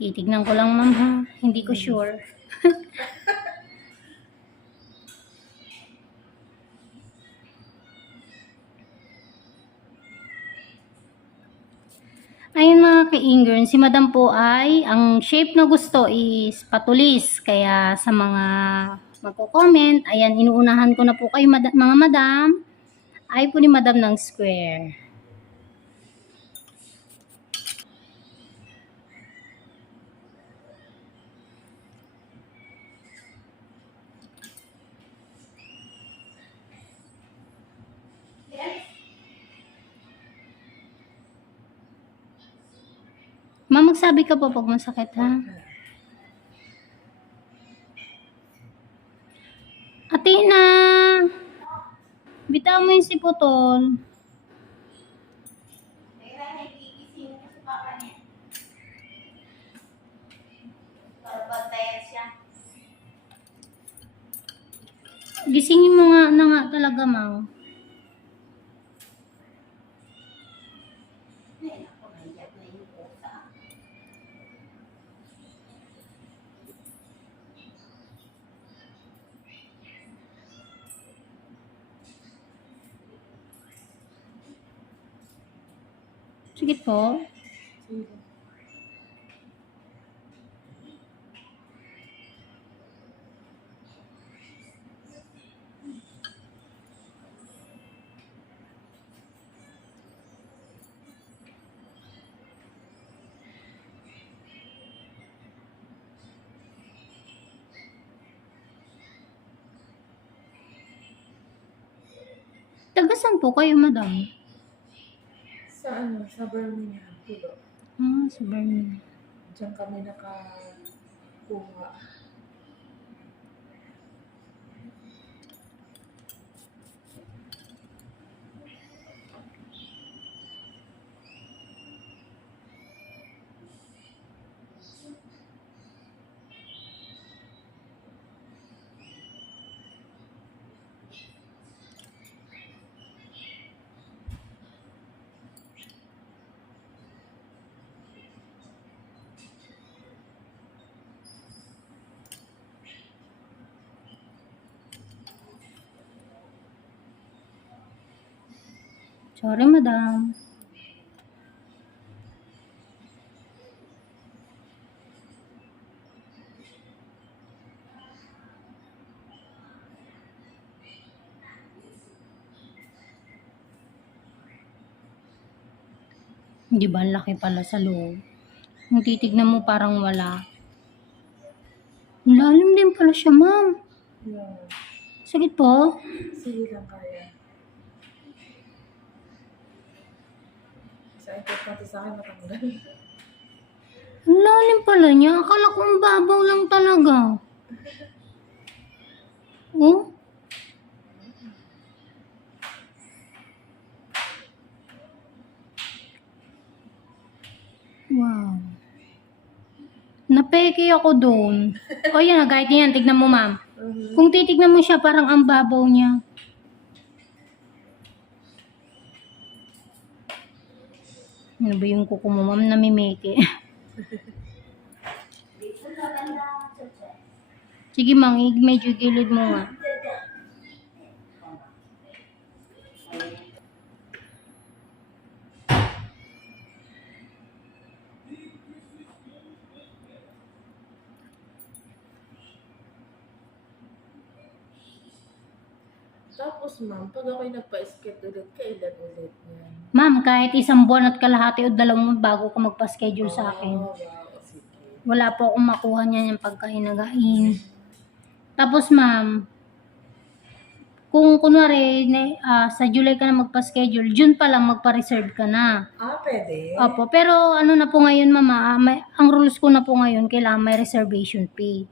Titignan ko lang ma'am ha. Hindi ko sure. Ayun mga ka-ingern, si madam po ay, ang shape na gusto is patulis. Kaya sa mga magko-comment, ayan, inuunahan ko na po kayo mad- mga madam. Ay po ni madam ng square. Ma'am, magsabi ka po pag masakit ha. Atina! Bitaw mo yung siputol. Gisingin mo nga na nga talaga, Mang. Sige po. Tagasan po kayo, madam? Ano, sa Birmingham, Tulo. Ah, sa Birmingham. Diyan kami nakakuha. Sorry, madam. Di ba, laki pala sa loob. Kung titignan mo, parang wala. Lalim din pala siya, ma'am. Yeah. Sakit po. Sige lang kaya. Sa importante sa akin matanggal. Ang lalim pala niya. Akala ko ang babaw lang talaga. Oh? Wow. Napeke ako doon. O yan, kahit yan. Tignan mo, ma'am. Mhm. Kung titignan mo siya, parang ang babaw niya. Ano ba yung kuko mo, ma'am? Namimeke. Sige, mang, i- medyo gilid mo nga. Tapos ma'am, pag ako'y nagpa-skate ulit, kailan ulit yan? Ma'am, kahit isang buwan at kalahati o dalawang buwan bago ka magpa-schedule sa akin. Oh, wow, sige. Wala po akong makuha niya yung pagkahinagain. Tapos ma'am, kung kunwari na- ah, sa July ka na magpa-schedule, June pa lang magpa-reserve ka na. Ah, pwede? Opo, pero ano na po ngayon mama, ah, may, ang rules ko na po ngayon, kailangan may reservation fee.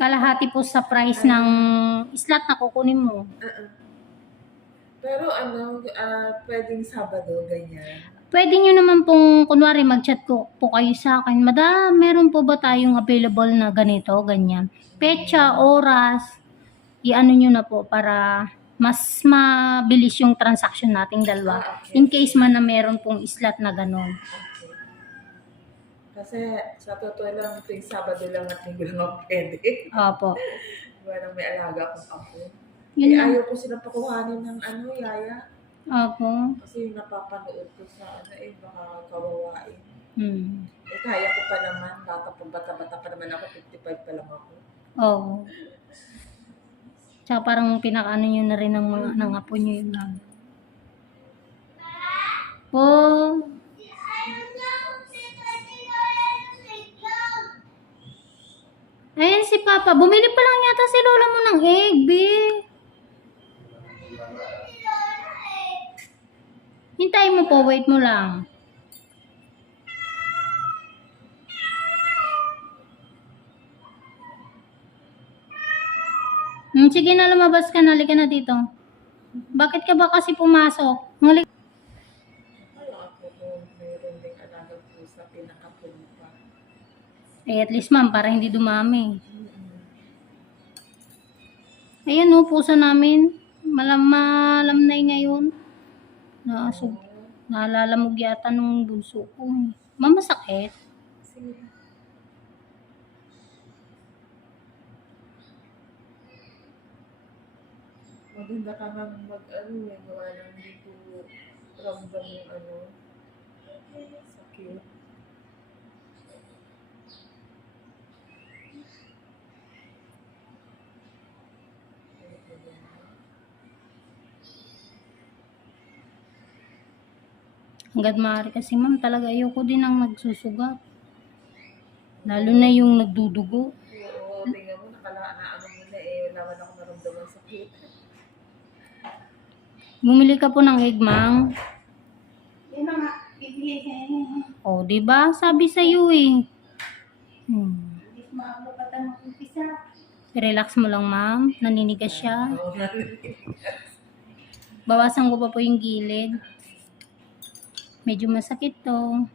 Kalahati po sa price ng slot na kukunin mo. Uh-uh. Pero ano, ah, pwedeng Sabado, ganyan. Pwede nyo naman pong, kunwari, mag-chat ko po kayo sa akin. Madam, meron po ba tayong available na ganito, ganyan? Petsa, oras, i-ano nyo na po para mas mabilis yung transaction nating dalawa. Ah, okay. In case man na meron pong slot na ganon. Okay. Kasi sa totoo lang, tuwing Sabado lang at Linggo lang ako pwede. Opo. Parang may alaga akong ako. Yun Eh, lang. ayaw ko silang pakuhanin ng ano, yaya. Opo. Kasi yung napapanood ko sa ano eh, baka kawawain. Hmm. Eh, kaya ko pa naman. Bata pa, bata-bata pa naman ako. 55 pa lang ako. Oo. Tsaka parang pinakaano nyo na rin ng mga ng apo nyo yun lang. Po. Papa. Bumili pa lang yata si Lola mo ng egg, B. Hintayin mo po. Wait mo lang. Hmm, sige na, lumabas ka na. Halika na dito. Bakit ka ba kasi pumasok? Halik. Eh, at least ma'am, para hindi dumami. Ayan o, pusa namin. Malam, malam na eh ngayon. Naasog. Nalalamog yata nung bunso ko eh. Ma'am, masakit? Sige. Maganda ka nga mag ano eh, gawa ng hindi ko ramdam yung ano, sakit. Hanggat maaari kasi ma'am, talaga ayoko din ang nagsusugat. Lalo na yung nagdudugo. Oo, tingnan mo, nakala na ano mo na eh, wala man ako naramdaman sakit. Bumili ka po ng egg. Yan na nga, bibili O, di ba? Sabi sa iyo eh. Hmm. Relax mo lang, ma'am. Naninigas siya. Bawasan ko pa po yung gilid. Medyo masakit to.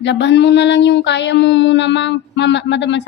Laban mo na lang yung kaya mo muna, mang. Mama, madam, ang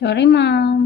Sorry, ma'am.